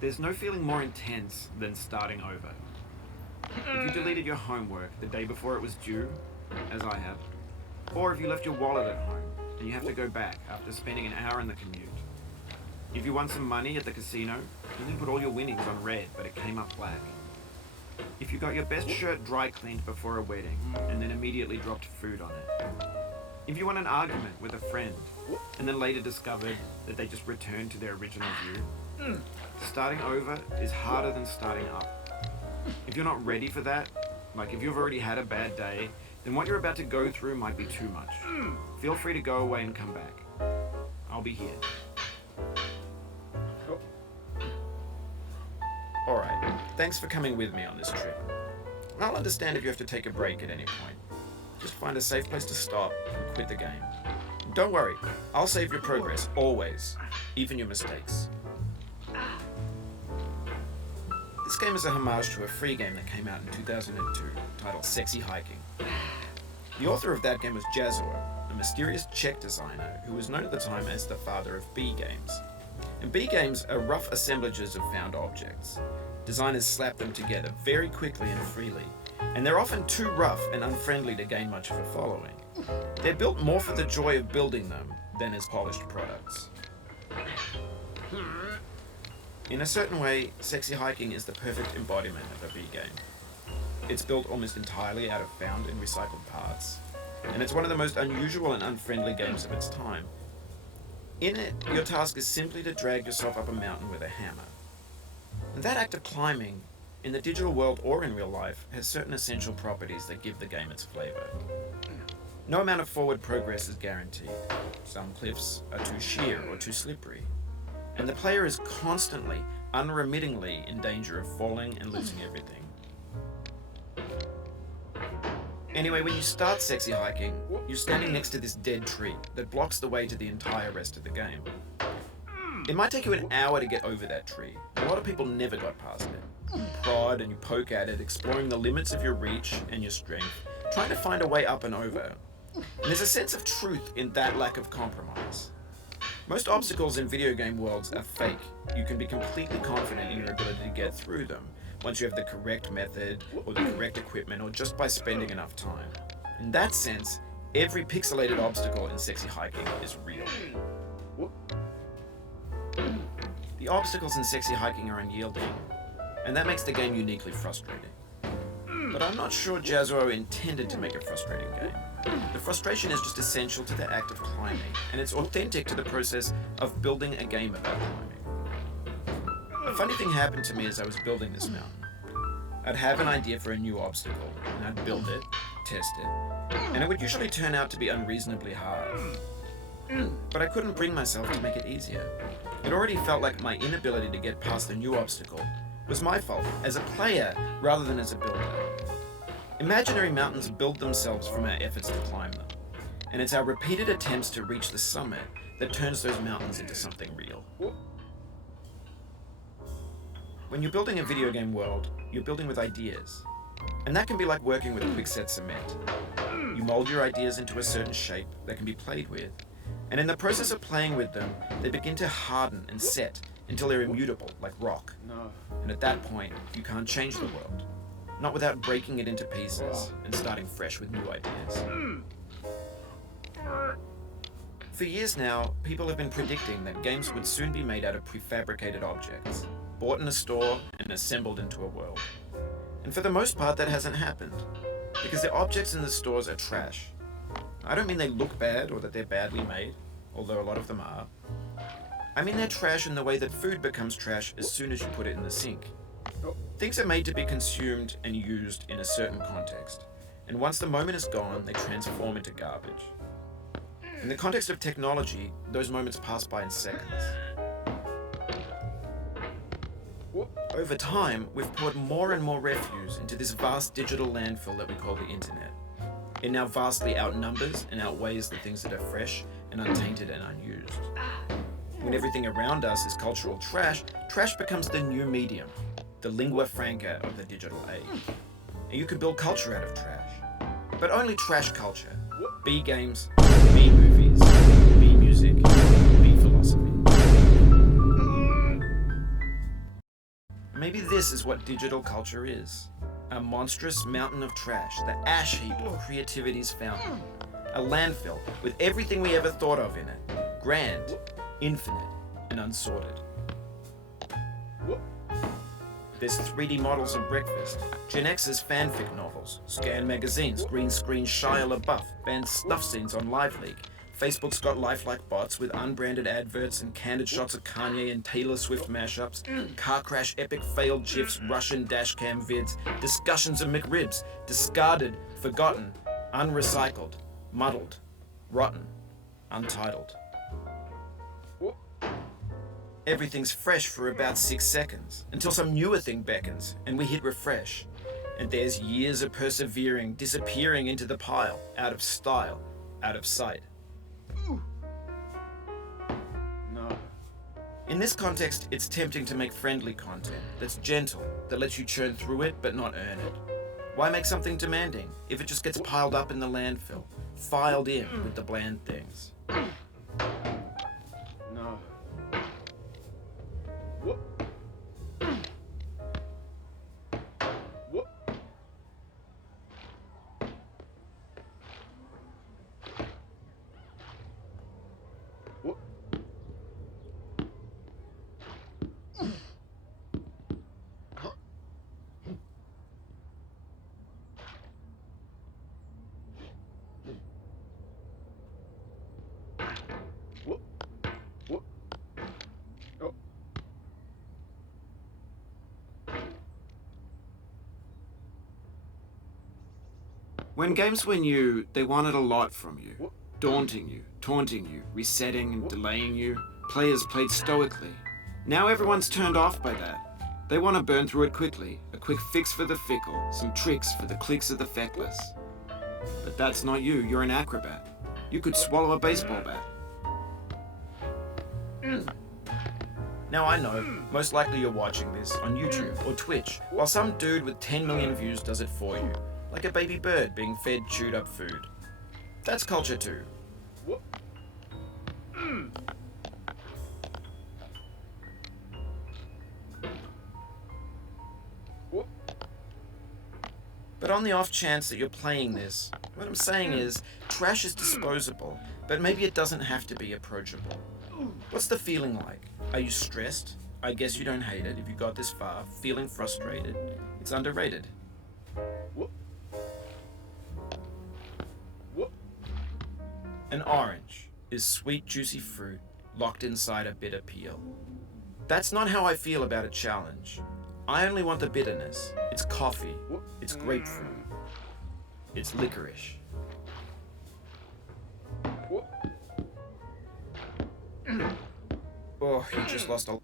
There's no feeling more intense than starting over. If you deleted your homework the day before it was due, as I have, or if you left your wallet at home and you have to go back after spending an hour in the commute. If you won some money at the casino and then put all your winnings on red but it came up black. If you got your best shirt dry cleaned before a wedding and then immediately dropped food on it. If you won an argument with a friend and then later discovered that they just returned to their original view. Starting over is harder than starting up. If you're not ready for that, like if you've already had a bad day, then what you're about to go through might be too much. Feel free to go away and come back. I'll be here. Alright, thanks for coming with me on this trip. I'll understand if you have to take a break at any point. Just find a safe place to stop and quit the game. Don't worry, I'll save your progress, always, even your mistakes. This game is a homage to a free game that came out in 2002, titled Sexy Hiking. The author of that game was Jazuo, a mysterious Czech designer who was known at the time as the father of B games. And B games are rough assemblages of found objects. Designers slap them together very quickly and freely, and they're often too rough and unfriendly to gain much of a following. They're built more for the joy of building them than as polished products. In a certain way, Sexy Hiking is the perfect embodiment of a B game. It's built almost entirely out of found and recycled parts, and it's one of the most unusual and unfriendly games of its time. In it, your task is simply to drag yourself up a mountain with a hammer. And that act of climbing, in the digital world or in real life, has certain essential properties that give the game its flavor. No amount of forward progress is guaranteed. Some cliffs are too sheer or too slippery. And the player is constantly, unremittingly in danger of falling and losing everything. Anyway, when you start Sexy Hiking, you're standing next to this dead tree that blocks the way to the entire rest of the game. It might take you an hour to get over that tree. A lot of people never got past it. You prod and you poke at it, exploring the limits of your reach and your strength, trying to find a way up and over. And there's a sense of truth in that lack of compromise. Most obstacles in video game worlds are fake. You can be completely confident in your ability to get through them once you have the correct method or the correct equipment or just by spending enough time. In that sense, every pixelated obstacle in Sexy Hiking is real. The obstacles in Sexy Hiking are unyielding, and that makes the game uniquely frustrating. But I'm not sure Jazuo intended to make a frustrating game. The frustration is just essential to the act of climbing, and it's authentic to the process of building a game about climbing. A funny thing happened to me as I was building this mountain. I'd have an idea for a new obstacle, and I'd build it, test it, and it would usually turn out to be unreasonably hard. But I couldn't bring myself to make it easier. It already felt like my inability to get past a new obstacle was my fault as a player rather than as a builder. Imaginary mountains build themselves from our efforts to climb them, and it's our repeated attempts to reach the summit that turns those mountains into something real. When you're building a video game world, you're building with ideas, and that can be like working with quickset cement. You mold your ideas into a certain shape that can be played with, and in the process of playing with them, they begin to harden and set until they're immutable, like rock. And at that point, you can't change the world. Not without breaking it into pieces and starting fresh with new ideas. For years now, people have been predicting that games would soon be made out of prefabricated objects, bought in a store and assembled into a world. And for the most part, that hasn't happened, because the objects in the stores are trash. I don't mean they look bad or that they're badly made, although a lot of them are. I mean they're trash in the way that food becomes trash as soon as you put it in the sink. Things are made to be consumed and used in a certain context, and once the moment is gone, they transform into garbage. In the context of technology, those moments pass by in seconds. Over time, we've poured more and more refuse into this vast digital landfill that we call the internet. It now vastly outnumbers and outweighs the things that are fresh and untainted and unused. When everything around us is cultural trash, trash becomes the new medium, the lingua franca of the digital age. And you can build culture out of trash, but only trash culture. B games, B movies, B music, B philosophy. Maybe this is what digital culture is. A monstrous mountain of trash, the ash heap of creativity's fountain. A landfill with everything we ever thought of in it. Grand, infinite, and unsorted. There's 3D models of breakfast, Gen X's fanfic novels, scan magazines, green screen Shia LaBeouf, banned snuff scenes on Live League. Facebook's got lifelike bots with unbranded adverts and candid shots of Kanye and Taylor Swift mashups, car crash epic failed GIFs, Russian dashcam vids, discussions of McRibs, discarded, forgotten, unrecycled, muddled, rotten, untitled. Everything's fresh for about 6 seconds, until some newer thing beckons, and we hit refresh. And there's years of persevering, disappearing into the pile, out of style, out of sight. No. In this context, it's tempting to make friendly content that's gentle, that lets you churn through it but not earn it. Why make something demanding if it just gets piled up in the landfill, filed in with the bland things? No. When games were new, they wanted a lot from you. Daunting you, taunting you, resetting and delaying you. Players played stoically. Now everyone's turned off by that. They want to burn through it quickly, a quick fix for the fickle, some tricks for the clicks of the feckless. But that's not you, you're an acrobat. You could swallow a baseball bat. Now I know, most likely you're watching this on YouTube or Twitch, while some dude with 10 million views does it for you. Like a baby bird being fed chewed up food. That's culture too. But on the off chance that you're playing this, what I'm saying is, trash is disposable, but maybe it doesn't have to be approachable. What's the feeling like? Are you stressed? I guess you don't hate it if you got this far. Feeling frustrated? It's underrated. An orange is sweet, juicy fruit locked inside a bitter peel. That's not how I feel about a challenge. I only want the bitterness. It's coffee. It's grapefruit. It's licorice. Oh, you just lost a